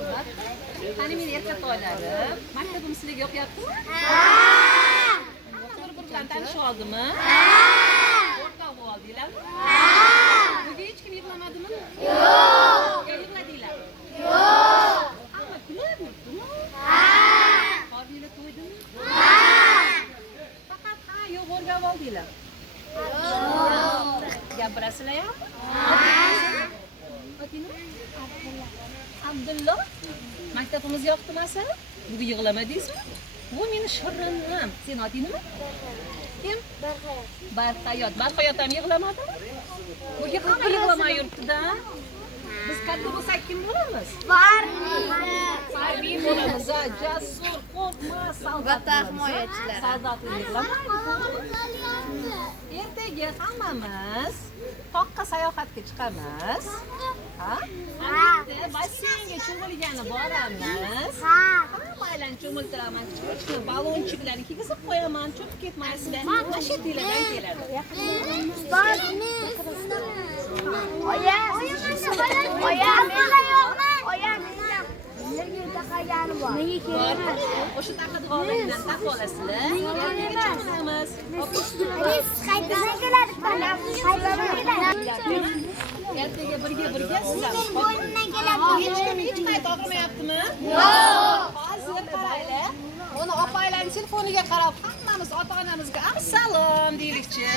Albatta. Qani meni erkatoylarim, maktabim sizlarga yoqyaptimi? Hamma bir bilan tanishib oldimi? O'rtoq bo'ldinglarmi? Bugun hech kim yig'lamadimi? Yo'q. Yig'ladinglar? Yo'q. Hamma kulib yuribdimi? Qorninglar to'ydimi? Faqat ha yo'q o'rganib oldinglar. Gapirasizlar-ya? Abdulla, maktabimiz yoqdimi sen? Bugun yig'lamadingizmi? Bu meni Shirrinim. Sen oting nima? Kim? Barhayot. Barhayot ham yig'lamadimi? Bugun hamma yig'lamay yuribdi-da. Biz katta bo'lsak kim bo'lamiz? Harbiy bo'lamiz. Jasur, qo'rqmas, Vatan himoyachilar. Soldatlar yig'lamaydi. Ertaga hammamiz toqqa sayohatga chiqamiz. Ha? Albatta, basseynga cho'milgani boramiz. Hammalarni cho'miltiraman. Kichkina balonchiklarni kiygizib qo'yaman. Cho'kib ketmaysizlar. Mana shu yerlardan keladi. O'sha taqadig'olardan taqib olasizlar. Ertaga cho'milamiz. Ertaga birga sizlar. Hech qayta og'rimayaptimi? Yo'q. Hozir mayli. Uni opanglarning telefoniga qarab hammamiz ota-onamizga assalom deylikchi.